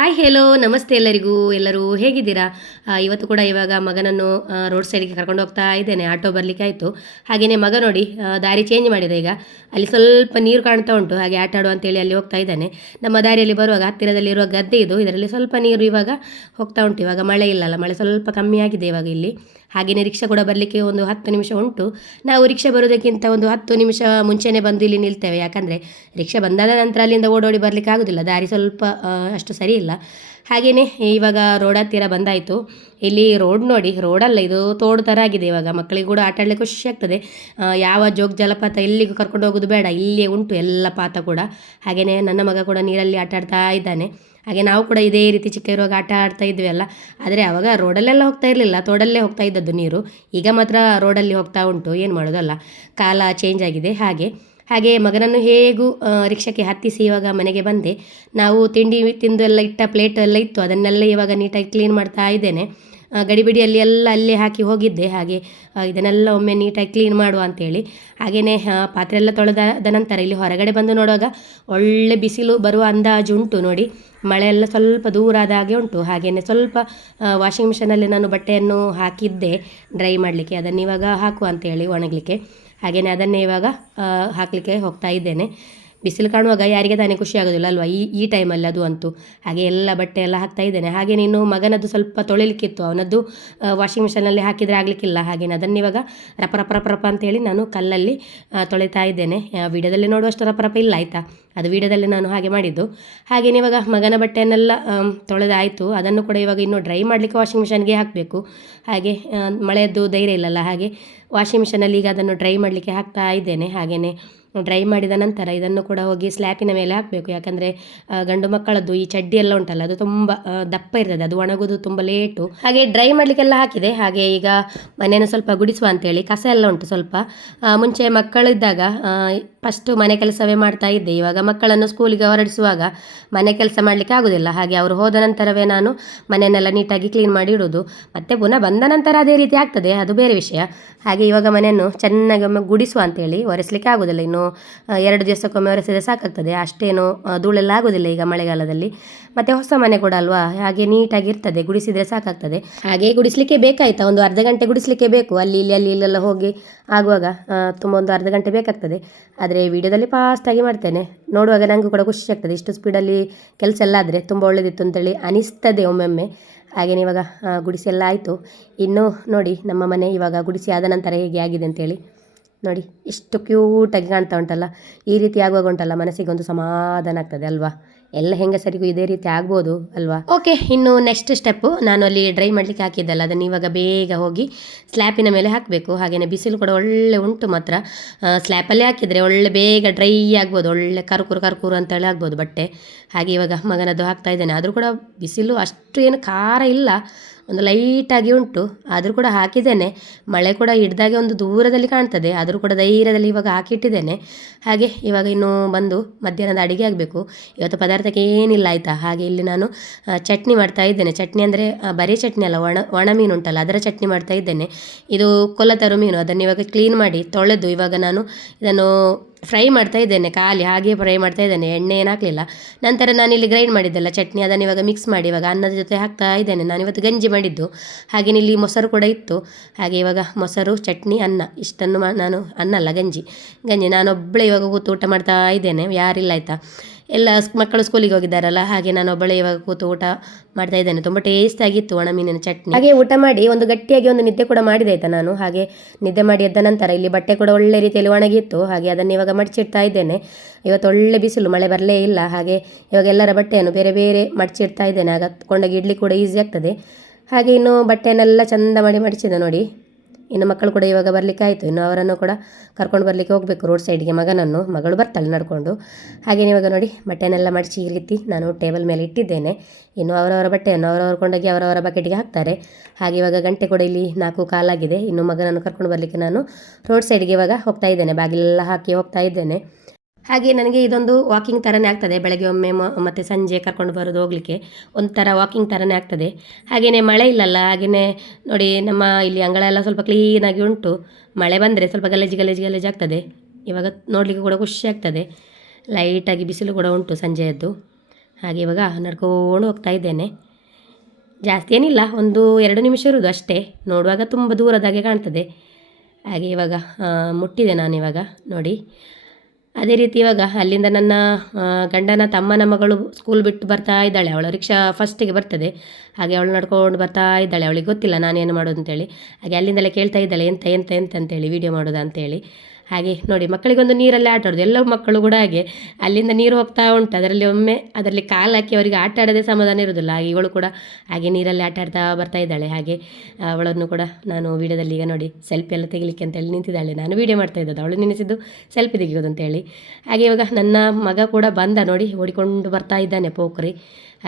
Hi hello ನಮಸ್ತೆ ಎಲ್ಲರಿಗೂ. ಎಲ್ಲರೂ ಹೇಗಿದ್ದೀರಾ? ಇವತ್ತು ಕೂಡ ಇವಾಗ ಮಗನನ್ನು ರೋಡ್ ಸೈಡಿಗೆ ಕರ್ಕೊಂಡು ಹೋಗ್ತಾ ಇದ್ದೇನೆ. ಆಟೋ ಬರಲಿಕ್ಕೆ ಆಯಿತು. ಹಾಗೆಯೇ ಮಗ ನೋಡಿ ದಾರಿ ಚೇಂಜ್ ಮಾಡಿದೆ ಈಗ. ಅಲ್ಲಿ ಸ್ವಲ್ಪ ನೀರು ಕಾಣ್ತಾ ಉಂಟು. ಹಾಗೆ ಆಟ ಆಡು ಅಂತೇಳಿ ಅಲ್ಲಿ ಹೋಗ್ತಾ ಇದ್ದಾನೆ. ನಮ್ಮ ದಾರಿಯಲ್ಲಿ ಬರುವಾಗ ಹತ್ತಿರದಲ್ಲಿರುವ ಗದ್ದೆ ಇದು. ಇದರಲ್ಲಿ ಸ್ವಲ್ಪ ನೀರು ಇವಾಗ ಹೋಗ್ತಾ ಉಂಟು. ಇವಾಗ ಮಳೆ ಇಲ್ಲಲ್ಲ ಮಳೆ ಸ್ವಲ್ಪ ಕಮ್ಮಿ ಆಗಿದೆ ಇವಾಗ ಇಲ್ಲಿ. ಹಾಗೆಯೇ ರಿಕ್ಷಾ ಕೂಡ ಬರಲಿಕ್ಕೆ ಒಂದು ಹತ್ತು ನಿಮಿಷ ಉಂಟು. ನಾವು ರಿಕ್ಷಾ ಬರೋದಕ್ಕಿಂತ ಒಂದು ಹತ್ತು ನಿಮಿಷ ಮುಂಚೆನೇ ಬಂದು ಇಲ್ಲಿ ನಿಲ್ತೇವೆ. ಯಾಕಂದರೆ ರಿಕ್ಷಾ ಬಂದಾದ ನಂತರ ಅಲ್ಲಿಂದ ಓಡೋಡಿ ಬರಲಿಕ್ಕೆ ಆಗೋದಿಲ್ಲ. ದಾರಿ ಸ್ವಲ್ಪ ಅಷ್ಟು ಸರಿ ಇಲ್ಲ. ಹಾಗೆಯೇ ಇವಾಗ ರೋಡ್ ಹತ್ತಿರ ಬಂದಾಯಿತು. ಇಲ್ಲಿ ರೋಡ್ ನೋಡಿ, ರೋಡಲ್ಲ, ಇದು ತೋಡು ಥರ ಆಗಿದೆ ಇವಾಗ. ಮಕ್ಕಳಿಗೆ ಕೂಡ ಆಟ ಆಡಲಿಕ್ಕೆ ಖುಷಿ ಆಗ್ತದೆ. ಯಾವ ಜೋಗ ಜಲಪಾತ ಎಲ್ಲಿಗೂ ಕರ್ಕೊಂಡು ಹೋಗೋದು ಬೇಡ. ಇಲ್ಲೇ ಉಂಟು ಎಲ್ಲ ಪಾತ ಕೂಡ. ಹಾಗೆಯೇ ನನ್ನ ಮಗ ಕೂಡ ನೀರಲ್ಲಿ ಆಟ ಆಡ್ತಾ ಇದ್ದಾನೆ. ಹಾಗೆ ನಾವು ಕೂಡ ಇದೇ ರೀತಿ ಚಿಕ್ಕ ಇರುವಾಗ ಆಟ ಆಡ್ತಾ ಇದ್ವಿ ಅಲ್ಲ. ಆದರೆ ಅವಾಗ ರೋಡಲ್ಲೆಲ್ಲ ಹೋಗ್ತಾ ಇರಲಿಲ್ಲ. ತೋಡಲ್ಲೇ ಹೋಗ್ತಾ ಇದ್ದದ್ದು ನೀರು. ಈಗ ಮಾತ್ರ ರೋಡಲ್ಲಿ ಹೋಗ್ತಾ ಉಂಟು. ಏನು ಮಾಡೋದಲ್ಲ. ಕಾಲ ಚೇಂಜ್ ಆಗಿದೆ. ಹಾಗೆ ಹಾಗೆ ಮಗನನ್ನು ಹೇಗೂ ರಿಕ್ಷಕ್ಕೆ ಹತ್ತಿಸಿ ಇವಾಗ ಮನೆಗೆ ಬಂದೆ. ನಾವು ತಿಂಡಿ ತಿಂದು ಎಲ್ಲ ಇಟ್ಟ ಪ್ಲೇಟ್ ಎಲ್ಲ ಇತ್ತು, ಅದನ್ನೆಲ್ಲ ಇವಾಗ ನೀಟಾಗಿ ಕ್ಲೀನ್ ಮಾಡ್ತಾ ಇದ್ದೇನೆ. ಗಡಿಬಿಡಿಯಲ್ಲಿ ಎಲ್ಲ ಅಲ್ಲೇ ಹಾಕಿ ಹೋಗಿದ್ದೆ. ಹಾಗೆ ಇದನ್ನೆಲ್ಲ ಒಮ್ಮೆ ನೀಟಾಗಿ ಕ್ಲೀನ್ ಮಾಡುವ ಅಂತೇಳಿ. ಹಾಗೆಯೇ ಪಾತ್ರೆ ಎಲ್ಲ ತೊಳೆದಾದ ನಂತರ ಇಲ್ಲಿ ಹೊರಗಡೆ ಬಂದು ನೋಡುವಾಗ ಒಳ್ಳೆ ಬಿಸಿಲು ಬರುವ ಅಂದಾಜು ಉಂಟು ನೋಡಿ. ಮಳೆ ಎಲ್ಲ ಸ್ವಲ್ಪ ದೂರ ಆದ ಹಾಗೆ ಉಂಟು. ಹಾಗೆಯೇ ಸ್ವಲ್ಪ ವಾಷಿಂಗ್ ಮಿಷನಲ್ಲಿ ನಾನು ಬಟ್ಟೆಯನ್ನು ಹಾಕಿದ್ದೆ. ಡ್ರೈ ಮಾಡಲಿಕ್ಕೆ. ಅದನ್ನು ಇವಾಗ ಹಾಕುವ ಅಂತೇಳಿ ಒಣಗಲಿಕ್ಕೆ. ಹಾಗೆಯೇ ಅದನ್ನೇ ಇವಾಗ ಹಾಕಲಿಕ್ಕೆ ಹೋಗ್ತಾ ಇದ್ದೇನೆ. ಬಿಸಿಲು ಕಾಣುವಾಗ ಯಾರಿಗೆ ತಾನೇ ಖುಷಿ ಆಗೋದಿಲ್ಲ ಅಲ್ವಾ? ಈ ಈ ಟೈಮಲ್ಲಿ ಅದು ಅಂತೂ. ಹಾಗೆ ಎಲ್ಲ ಬಟ್ಟೆ ಎಲ್ಲ ಹಾಕ್ತಾ ಇದ್ದೇನೆ. ಹಾಗೆ ನೀನು ಮಗನದ್ದು ಸ್ವಲ್ಪ ತೊಳಿಲಿಕ್ಕಿತ್ತು. ಅವನದ್ದು ವಾಷಿಂಗ್ ಮಿಷನಲ್ಲಿ ಹಾಕಿದರೆ ಆಗಲಿಕ್ಕಿಲ್ಲ. ಹಾಗೇನೆ ಅದನ್ನು ಇವಾಗ ರಪ ರಪ ರಪ ರಪ ಅಂತೇಳಿ ನಾನು ಕಲ್ಲಲ್ಲಿ ತೊಳಿತಾ ಇದ್ದೇನೆ. ವಿಡಿಯೋದಲ್ಲಿ ನೋಡುವಷ್ಟು ರಪ ರಪ ಇಲ್ಲ, ಆಯಿತಾ? ಅದು ವಿಡಿಯೋದಲ್ಲಿ ನಾನು ಹಾಗೆ ಮಾಡಿದ್ದು. ಹಾಗೆಯೇ ಇವಾಗ ಮಗನ ಬಟ್ಟೆಯನ್ನೆಲ್ಲ ತೊಳೆದಾಯಿತು. ಅದನ್ನು ಕೂಡ ಇವಾಗ ಇನ್ನು ಡ್ರೈ ಮಾಡಲಿಕ್ಕೆ ವಾಷಿಂಗ್ ಮಿಷನ್ಗೆ ಹಾಕಬೇಕು. ಹಾಗೆ ಮಳೆಯದ್ದು ಧೈರ್ಯ ಇಲ್ಲಲ್ಲ ಹಾಗೆ ವಾಷಿಂಗ್ ಮಿಷನಲ್ಲಿ ಈಗ ಅದನ್ನು ಡ್ರೈ ಮಾಡಲಿಕ್ಕೆ ಹಾಕ್ತಾ ಇದ್ದೇನೆ. ಹಾಗೆಯೇ ಡ್ರೈ ಮಾಡಿದ ನಂತರ ಇದನ್ನು ಕೂಡ ಹೋಗಿ ಸ್ಲ್ಯಾಪಿನ ಮೇಲೆ ಹಾಕಬೇಕು. ಯಾಕಂದರೆ ಗಂಡು ಮಕ್ಕಳದ್ದು ಈ ಚಡ್ಡಿ ಎಲ್ಲ ಉಂಟಲ್ಲ, ಅದು ತುಂಬ ದಪ್ಪ ಇರ್ತದೆ, ಅದು ಒಣಗೋದು ತುಂಬ ಲೇಟು. ಹಾಗೆ ಡ್ರೈ ಮಾಡಲಿಕ್ಕೆಲ್ಲ ಹಾಕಿದೆ. ಹಾಗೆ ಈಗ ಮನೆಯನ್ನು ಸ್ವಲ್ಪ ಗುಡಿಸುವ ಅಂತೇಳಿ ಕಸ ಎಲ್ಲ ಉಂಟು ಸ್ವಲ್ಪ. ಮುಂಚೆ ಮಕ್ಕಳಿದ್ದಾಗ ಫಸ್ಟು ಮನೆ ಕೆಲಸವೇ ಮಾಡ್ತಾ ಇದ್ದೆ. ಇವಾಗ ಮಕ್ಕಳನ್ನು ಸ್ಕೂಲಿಗೆ ಹೊರಡಿಸುವಾಗ ಮನೆ ಕೆಲಸ ಮಾಡಲಿಕ್ಕೆ ಆಗೋದಿಲ್ಲ. ಹಾಗೆ ಅವರು ಹೋದ ನಂತರವೇ ನಾನು ಮನೆಯನ್ನೆಲ್ಲ ನೀಟಾಗಿ ಕ್ಲೀನ್ ಮಾಡಿ ಇಡೋದು. ಮತ್ತೆ ಪುನಃ ಬಂದ ನಂತರ ಅದೇ ರೀತಿ ಆಗ್ತದೆ, ಅದು ಬೇರೆ ವಿಷಯ. ಹಾಗೆ ಇವಾಗ ಮನೆಯನ್ನು ಚೆನ್ನಾಗಿ ಒಮ್ಮೆ ಗುಡಿಸುವ ಅಂತೇಳಿ ಒರೆಸಲಿಕ್ಕೆ ಆಗೋದಿಲ್ಲ. ಇನ್ನು ಎರಡು ದಿವಸಕ್ಕೊಮ್ಮೆ ಒರೆಸಿದ್ರೆ ಸಾಕಾಗ್ತದೆ. ಅಷ್ಟೇನು ಧೂಳೆಲ್ಲ ಆಗೋದಿಲ್ಲ ಈಗ ಮಳೆಗಾಲದಲ್ಲಿ. ಮತ್ತೆ ಹೊಸ ಮನೆ ಕೂಡ ಅಲ್ವಾ? ಹಾಗೆ ನೀಟಾಗಿ ಇರ್ತದೆ, ಗುಡಿಸಿದ್ರೆ ಸಾಕಾಗ್ತದೆ. ಹಾಗೆ ಗುಡಿಸ್ಲಿಕ್ಕೆ ಬೇಕಾಯ್ತಾ? ಒಂದು ಅರ್ಧ ಗಂಟೆ ಗುಡಿಸ್ಲಿಕ್ಕೆ ಬೇಕು. ಅಲ್ಲಿ, ಇಲ್ಲಿ, ಅಲ್ಲಿ, ಇಲ್ಲೆಲ್ಲ ಹೋಗಿ ಆಗುವಾಗ ತುಂಬ ಒಂದು ಅರ್ಧ ಗಂಟೆ ಬೇಕಾಗ್ತದೆ. ಆದರೆ ವಿಡಿಯೋದಲ್ಲಿ ಫಾಸ್ಟಾಗಿ ಮಾಡ್ತೇನೆ. ನೋಡುವಾಗ ನನಗೂ ಕೂಡ ಖುಷಿ ಆಗ್ತದೆ. ಇಷ್ಟು ಸ್ಪೀಡಲ್ಲಿ ಕೆಲಸ ಎಲ್ಲ ಆದರೆ ತುಂಬ ಒಳ್ಳೆಯದಿತ್ತು ಅಂತೇಳಿ ಅನಿಸ್ತದೆ ಒಮ್ಮೊಮ್ಮೆ. ಹಾಗೆಯೇ ಇವಾಗ ಗುಡಿಸಿ ಎಲ್ಲ ಆಯಿತು. ಇನ್ನೂ ನೋಡಿ ನಮ್ಮ ಮನೆ ಇವಾಗ ಗುಡಿಸಿ ಆದ ನಂತರ ಹೇಗೆ ಆಗಿದೆ ಅಂತೇಳಿ ನೋಡಿ. ಇಷ್ಟು ಕ್ಯೂಟಾಗಿ ಕಾಣ್ತಾ ಉಂಟಲ್ಲ. ಈ ರೀತಿ ಆಗುವಾಗ ಉಂಟಲ್ಲ ಮನಸ್ಸಿಗೆ ಒಂದು ಸಮಾಧಾನ ಆಗ್ತದೆ ಅಲ್ವಾ? ಎಲ್ಲ ಹೆಂಗಸರಿಗೂ ಇದೇ ರೀತಿ ಆಗ್ಬೋದು ಅಲ್ವಾ? ಓಕೆ ಇನ್ನು ನೆಕ್ಸ್ಟ್ ಸ್ಟೆಪ್ಪು ನಾನು ಅಲ್ಲಿ ಡ್ರೈ ಮಾಡಲಿಕ್ಕೆ ಹಾಕಿದ್ದಲ್ಲ, ಅದನ್ನು ಇವಾಗ ಬೇಗ ಹೋಗಿ ಸ್ಲ್ಯಾಪಿನ ಮೇಲೆ ಹಾಕಬೇಕು. ಹಾಗೆಯೇ ಬಿಸಿಲು ಕೂಡ ಒಳ್ಳೆ ಉಂಟು ಮಾತ್ರ. ಸ್ಲ್ಯಾಪಲ್ಲೇ ಹಾಕಿದರೆ ಒಳ್ಳೆ ಬೇಗ ಡ್ರೈ ಆಗ್ಬೋದು, ಒಳ್ಳೆ ಕರ್ಕುರು ಕರ್ಕುರು ಅಂತೇಳಿ ಆಗ್ಬೋದು ಬಟ್ಟೆ. ಹಾಗೆ ಇವಾಗ ಮಗನದ್ದು ಹಾಕ್ತಾ ಇದ್ದೇನೆ. ಆದರೂ ಕೂಡ ಬಿಸಿಲು ಅಷ್ಟು ಏನು ಖಾರ ಇಲ್ಲ. ಒಂದು ಲೈಟಾಗಿ ಉಂಟು. ಆದರೂ ಕೂಡ ಹಾಕಿದ್ದೇನೆ. ಮಳೆ ಕೂಡ ಹಿಡ್ದಾಗೆ ಒಂದು ದೂರದಲ್ಲಿ ಕಾಣ್ತದೆ. ಆದರೂ ಕೂಡ ಧೈರ್ಯದಲ್ಲಿ ಇವಾಗ ಹಾಕಿಟ್ಟಿದ್ದೇನೆ. ಹಾಗೆ ಇವಾಗ ಇನ್ನೂ ಬಂದು ಮಧ್ಯಾಹ್ನದ ಅಡುಗೆ ಆಗಬೇಕು. ಇವತ್ತು ಪದಾರ್ಥಕ್ಕೆ ಏನಿಲ್ಲ ಆಯಿತಾ? ಹಾಗೆ ಇಲ್ಲಿ ನಾನು ಚಟ್ನಿ ಮಾಡ್ತಾ ಇದ್ದೇನೆ. ಚಟ್ನಿ ಅಂದರೆ ಬರೀ ಚಟ್ನಿ ಅಲ್ಲ, ಒಣ ಒಣ ಮೀನು ಉಂಟಲ್ಲ, ಅದರ ಚಟ್ನಿ ಮಾಡ್ತಾ ಇದ್ದೇನೆ. ಇದು ಕೊಲ್ಲತರು ಮೀನು. ಅದನ್ನು ಇವಾಗ ಕ್ಲೀನ್ ಮಾಡಿ ತೊಳೆದು ಇವಾಗ ನಾನು ಇದನ್ನು ಫ್ರೈ ಮಾಡ್ತಾ ಇದ್ದೇನೆ, ಖಾಲಿ ಹಾಗೆ ಫ್ರೈ ಮಾಡ್ತಾ ಇದ್ದೇನೆ, ಎಣ್ಣೆ ಏನು ಹಾಕಲಿಲ್ಲ. ನಂತರ ನಾನು ಇಲ್ಲಿ ಗ್ರೈಂಡ್ ಮಾಡಿದ್ದೆಲ್ಲ ಚಟ್ನಿ ಅದನ್ನು ಇವಾಗ ಮಿಕ್ಸ್ ಮಾಡಿ, ಇವಾಗ ಅನ್ನದ ಜೊತೆ ಹಾಕ್ತಾ ಇದ್ದೇನೆ. ನಾನು ಇವತ್ತು ಗಂಜಿ ಮಾಡಿದ್ದು, ಹಾಗೆ ಇಲ್ಲಿ ಮೊಸರು ಕೂಡ ಇತ್ತು. ಹಾಗೆ ಇವಾಗ ಮೊಸರು, ಚಟ್ನಿ, ಅನ್ನ, ಇಷ್ಟನ್ನು ನಾನು ಅನ್ನ ಅಲ್ಲ, ಗಂಜಿ. ಗಂಜಿ ನಾನೊಬ್ಬಳೆ ಇವಾಗ ಕೂತು ಊಟ ಮಾಡ್ತಾ ಇದ್ದೇನೆ, ಯಾರಿಲ್ಲ ಆಯಿತಾ. ಎಲ್ಲ ಮಕ್ಕಳು ಸ್ಕೂಲಿಗೆ ಹೋಗಿದ್ದಾರಲ್ಲ, ಹಾಗೆ ನಾನು ಒಬ್ಬಳೆ ಇವಾಗ ಕೂತು ಊಟ ಮಾಡ್ತಾ ಇದ್ದೇನೆ. ತುಂಬ ಟೇಸ್ಟ್ ಆಗಿತ್ತು ಒಣ ಮೀನಿನ ಚಟ್ನಿ. ಹಾಗೆ ಊಟ ಮಾಡಿ ಒಂದು ಗಟ್ಟಿಯಾಗಿ ಒಂದು ನಿದ್ದೆ ಕೂಡ ಮಾಡಿದೆ ಆಯ್ತಾ ನಾನು. ಹಾಗೆ ನಿದ್ದೆ ಮಾಡಿ ಎದ್ದ ನಂತರ ಇಲ್ಲಿ ಬಟ್ಟೆ ಕೂಡ ಒಳ್ಳೆ ರೀತಿಯಲ್ಲಿ ಒಣಗಿತ್ತು. ಹಾಗೆ ಅದನ್ನು ಇವಾಗ ಮಡಚಿಡ್ತಾ ಇದ್ದೇನೆ. ಇವತ್ತು ಒಳ್ಳೆ ಬಿಸಿಲು, ಮಳೆ ಬರಲೇ ಇಲ್ಲ. ಹಾಗೆ ಇವಾಗ ಎಲ್ಲರ ಬಟ್ಟೆಯನ್ನು ಬೇರೆ ಬೇರೆ ಮಡಚಿಡ್ತಾ ಇದ್ದೇನೆ. ಆಗ ಕೊಂಡೋಗಿ ಇಡ್ಲಿ ಕೂಡ ಈಸಿ ಆಗ್ತದೆ. ಹಾಗೆ ಇನ್ನು ಬಟ್ಟೆಯನ್ನೆಲ್ಲ ಚಂದ ಮಾಡಿ ಮಡಚಿದೆ ನೋಡಿ. ಇನ್ನು ಮಕ್ಕಳು ಕೂಡ ಇವಾಗ ಬರಲಿಕ್ಕೆ ಆಯಿತು. ಇನ್ನು ಅವರನ್ನು ಕೂಡ ಕರ್ಕೊಂಡು ಬರಲಿಕ್ಕೆ ಹೋಗಬೇಕು ರೋಡ್ ಸೈಡ್ಗೆ ಮಗನನ್ನು, ಮಗಳು ಬರ್ತಾಳೆ ನಡ್ಕೊಂಡು. ಹಾಗೆ ಇವಾಗ ನೋಡಿ ಬಟ್ಟೆನೆಲ್ಲ ಮಡಚಿ ಈ ರೀತಿ ನಾನು ಟೇಬಲ್ ಮೇಲೆ ಇಟ್ಟಿದ್ದೇನೆ. ಇನ್ನು ಅವರವರ ಬಟ್ಟೆಯನ್ನು ಅವರವರು ಕೊಂಡೋಗಿ ಅವರವರ ಬಕೆಟಿಗೆ ಹಾಕ್ತಾರೆ. ಹಾಗೆ ಇವಾಗ ಗಂಟೆ ಕೂಡ ಇಲ್ಲಿ ನಾಲ್ಕು ಕಾಲಾಗಿದೆ. ಇನ್ನು ಮಗನನ್ನು ಕರ್ಕೊಂಡು ಬರಲಿಕ್ಕೆ ನಾನು ರೋಡ್ ಸೈಡ್ಗೆ ಇವಾಗ ಹೋಗ್ತಾ ಇದ್ದೇನೆ. ಬಾಗಿಲೆಲ್ಲ ಹಾಕಿ ಹೋಗ್ತಾ ಇದ್ದೇನೆ. ಹಾಗೆ ನನಗೆ ಇದೊಂದು ವಾಕಿಂಗ್ ಥರನೇ ಆಗ್ತದೆ. ಬೆಳಗ್ಗೆ ಒಮ್ಮೆ ಮತ್ತೆ ಸಂಜೆ ಕರ್ಕೊಂಡು ಬರೋದು ಹೋಗಲಿಕ್ಕೆ ಒಂಥರ ವಾಕಿಂಗ್ ಥರನೇ ಆಗ್ತದೆ. ಹಾಗೆಯೇ ಮಳೆ ಇಲ್ಲಲ್ಲ ಹಾಗೆಯೇ ನೋಡಿ ನಮ್ಮ ಇಲ್ಲಿ ಅಂಗಳ ಎಲ್ಲ ಸ್ವಲ್ಪ ಕ್ಲೀನಾಗಿ ಉಂಟು. ಮಳೆ ಬಂದರೆ ಸ್ವಲ್ಪ ಗಲೀಜು, ಗಲಜಿ, ಗಲೀಜು ಆಗ್ತದೆ. ಇವಾಗ ನೋಡಲಿಕ್ಕೆ ಕೂಡ ಖುಷಿ ಆಗ್ತದೆ. ಲೈಟಾಗಿ ಬಿಸಿಲು ಕೂಡ ಉಂಟು ಸಂಜೆಯದ್ದು. ಹಾಗೆ ಇವಾಗ ನಡ್ಕೊಂಡು ಹೋಗ್ತಾ ಇದ್ದೇನೆ. ಜಾಸ್ತಿ ಏನಿಲ್ಲ, ಒಂದು ಎರಡು ನಿಮಿಷ ಇರೋದು ಅಷ್ಟೇ. ನೋಡುವಾಗ ತುಂಬ ದೂರದಾಗೆ ಕಾಣ್ತದೆ. ಹಾಗೆ ಇವಾಗ ಮುಟ್ಟಿದೆ ಮುಟ್ಟಿದೆ ನಾನಿವಾಗ, ನೋಡಿ. ಅದೇ ರೀತಿ ಇವಾಗ ಅಲ್ಲಿಂದ ನನ್ನ ಗಂಡನ ತಮ್ಮನ ಮಗಳು ಸ್ಕೂಲ್ ಬಿಟ್ಟು ಬರ್ತಾ ಇದ್ದಾಳೆ. ಅವಳು ರಿಕ್ಷಾ ಫಸ್ಟಿಗೆ ಬರ್ತದೆ. ಹಾಗೆ ಅವಳು ನಡ್ಕೊಂಡು ಬರ್ತಾ ಇದ್ದಾಳೆ. ಅವಳಿಗೆ ಗೊತ್ತಿಲ್ಲ ನಾನೇನು ಮಾಡೋದು ಅಂತೇಳಿ ಹಾಗೆ ಅಲ್ಲಿಂದಲೇ ಕೇಳ್ತಾ ಇದ್ದಾಳೆ, ಎಂತ ಎಂತ ಎಂತ? ಅಂತೇಳಿ ವೀಡಿಯೋ ಮಾಡೋದಾ? ಅಂತೇಳಿ. ಹಾಗೆ ನೋಡಿ, ಮಕ್ಕಳಿಗೊಂದು ನೀರಲ್ಲಿ ಆಟ ಆಡೋದು ಎಲ್ಲ ಮಕ್ಕಳು ಕೂಡ ಹಾಗೆ ಅಲ್ಲಿಂದ ನೀರು ಹೋಗ್ತಾ ಉಂಟು. ಅದರಲ್ಲಿ ಒಮ್ಮೆ ಅದರಲ್ಲಿ ಕಾಲು ಹಾಕಿ ಅವರಿಗೆ ಆಟ ಆಡೋದೇ ಸಮಾಧಾನ ಇರೋದಿಲ್ಲ ಹಾಗೆ ಇವಳು ಕೂಡ ಹಾಗೆ ನೀರಲ್ಲಿ ಆಟ ಆಡ್ತಾ ಬರ್ತಾ ಇದ್ದಾಳೆ. ಹಾಗೆ ಅವಳನ್ನು ಕೂಡ ನಾನು ವೀಡಿಯೋದಲ್ಲಿ ಈಗ ನೋಡಿ ಸೆಲ್ಫಿ ಎಲ್ಲ ತೆಗಿಲಿಕ್ಕೆ ಅಂತೇಳಿ ನಿಂತಿದ್ದಾಳೆ. ನಾನು ವೀಡಿಯೋ ಮಾಡ್ತಾ ಇದ್ದದ್ದು. ಅವಳು ನೆನೆಸಿದ್ದು ಸೆಲ್ಫಿ ತೆಗೆಯೋದು ಅಂತೇಳಿ ಹಾಗೆ ಇವಾಗ ನನ್ನ ಮಗ ಕೂಡ ಬಂದ ನೋಡಿ ಓಡಿಕೊಂಡು ಬರ್ತಾ ಇದ್ದಾನೆ ಪೋಖ್ರಿ.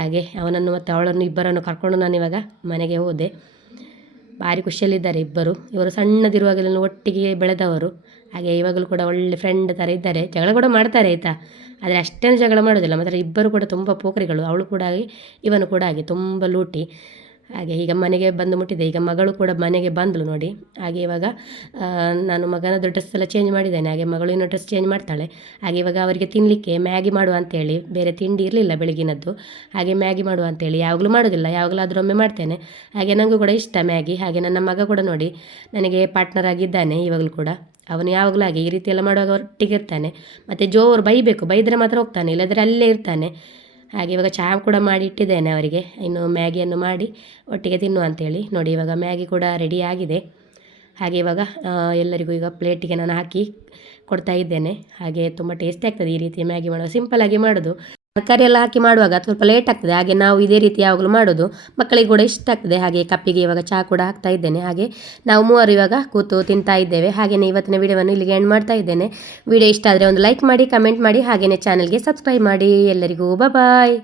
ಹಾಗೆ ಅವನನ್ನು ಮತ್ತು ಅವಳನ್ನು ಇಬ್ಬರನ್ನು ಕರ್ಕೊಂಡು ನಾನು ಇವಾಗ ಮನೆಗೆ ಹೋದೆ. ಭಾರಿ ಖುಷಿಯಲ್ಲಿದ್ದಾರೆ ಇಬ್ಬರು. ಇವರು ಸಣ್ಣದಿರುವಾಗಲೂ ಒಟ್ಟಿಗೆ ಬೆಳೆದವರು. ಹಾಗೆ ಇವಾಗಲೂ ಕೂಡ ಒಳ್ಳೆ ಫ್ರೆಂಡ್ ಥರ ಇದ್ದಾರೆ. ಜಗಳ ಕೂಡ ಮಾಡ್ತಾರೆ ಆಯಿತಾ? ಆದರೆ ಅಷ್ಟೇನು ಜಗಳ ಮಾಡೋದಿಲ್ಲ. ಮಾತ್ರ ಇಬ್ಬರು ಕೂಡ ತುಂಬ ಪೋಖರಿಗಳು. ಅವಳು ಕೂಡ ಆಗಿ ಇವನು ಕೂಡ ಹಾಗೆ ತುಂಬ ಲೂಟಿ. ಹಾಗೆ ಈಗ ಮನೆಗೆ ಬಂದು ಮುಟ್ಟಿದೆ. ಈಗ ಮಗಳು ಕೂಡ ಮನೆಗೆ ಬಂದಳು ನೋಡಿ. ಹಾಗೆ ಇವಾಗ ನಾನು ಮಗನದ್ದು ಡ್ರೆಸ್ ಎಲ್ಲ ಚೇಂಜ್ ಮಾಡಿದ್ದೇನೆ. ಹಾಗೆ ಮಗಳು ಇನ್ನೂ ಡ್ರೆಸ್ ಚೇಂಜ್ ಮಾಡ್ತಾಳೆ. ಹಾಗೆ ಇವಾಗ ಅವರಿಗೆ ತಿನ್ನಲಿಕ್ಕೆ ಮ್ಯಾಗಿ ಮಾಡುವ ಅಂತೇಳಿ. ಬೇರೆ ತಿಂಡಿ ಇರಲಿಲ್ಲ ಬೆಳಗಿನದ್ದು. ಹಾಗೆ ಮ್ಯಾಗಿ ಮಾಡುವ ಅಂತೇಳಿ. ಯಾವಾಗಲೂ ಮಾಡೋದಿಲ್ಲ. ಯಾವಾಗಲಾದರೂ ಒಮ್ಮೆ ಮಾಡ್ತೇನೆ. ಹಾಗೆ ನನಗೂ ಕೂಡ ಇಷ್ಟ ಮ್ಯಾಗಿ. ಹಾಗೆ ನನ್ನ ಮಗ ಕೂಡ ನೋಡಿ, ನನಗೆ ಪಾರ್ಟ್ನರ್ ಆಗಿದ್ದಾನೆ ಇವಾಗಲೂ ಕೂಡ. ಅವನು ಯಾವಾಗಲೂ ಹಾಗೆ ಈ ರೀತಿ ಎಲ್ಲ ಮಾಡುವಾಗ ಒಟ್ಟಿಗೆ ಇರ್ತಾನೆ ಮತ್ತು ಅವರು ಬೈಬೇಕು, ಬೈದರೆ ಮಾತ್ರ ಹೋಗ್ತಾನೆ, ಇಲ್ಲದ್ರೆ ಅಲ್ಲೇ ಇರ್ತಾನೆ. ಹಾಗೆ ಇವಾಗ ಚಹಾ ಕೂಡ ಮಾಡಿ ಇಟ್ಟಿದ್ದೇನೆ ಅವರಿಗೆ. ಇನ್ನು ಮ್ಯಾಗಿಯನ್ನು ಮಾಡಿ ಒಟ್ಟಿಗೆ ತಿನ್ನುವ ಅಂತೇಳಿ. ನೋಡಿ, ಇವಾಗ ಮ್ಯಾಗಿ ಕೂಡ ರೆಡಿ ಆಗಿದೆ. ಹಾಗೆ ಇವಾಗ ಎಲ್ಲರಿಗೂ ಈಗ ಪ್ಲೇಟಿಗೆ ನಾನು ಹಾಕಿ ಕೊಡ್ತಾ ಇದ್ದೇನೆ. ಹಾಗೆ ತುಂಬ ಟೇಸ್ಟಿ ಆಗ್ತದೆ ಈ ರೀತಿ ಮ್ಯಾಗಿ ಮಾಡೋದು ಆಗಿ ಮಾಡೋದು. ತರಕಾರಿ ಎಲ್ಲ ಹಾಕಿ ಮಾಡುವಾಗ ಸ್ವಲ್ಪ ಲೇಟ್ ಆಗ್ತದೆ. ಹಾಗೆ ನಾವು ಇದೇ ರೀತಿ ಯಾವಾಗಲೂ ಮಾಡೋದು. ಮಕ್ಕಳಿಗೆ ಕೂಡ ಇಷ್ಟ ಆಗ್ತದೆ. ಹಾಗೆ ಕಪ್ಪಿಗೆ ಇವಾಗ ಚಹಾ ಕೂಡ ಹಾಕ್ತಾ ಇದ್ದೇನೆ. ಹಾಗೆ ನಾವು ಮೂವರು ಇವಾಗ ಕೂತು ತಿಂತಾ ಇದ್ದೇವೆ. ಹಾಗೆಯೇ ಇವತ್ತಿನ ವಿಡಿಯೋವನ್ನು ಇಲ್ಲಿಗೆ ಎಂಡ್ ಮಾಡ್ತಾ ಇದ್ದೇನೆ. ವಿಡಿಯೋ ಇಷ್ಟ ಆದರೆ ಒಂದು ಲೈಕ್ ಮಾಡಿ ಕಮೆಂಟ್ ಮಾಡಿ ಹಾಗೆಯೇ ಚಾನಲ್ಗೆ ಸಬ್ಸ್ಕ್ರೈಬ್ ಮಾಡಿ. ಎಲ್ಲರಿಗೂ ಬಾಯ್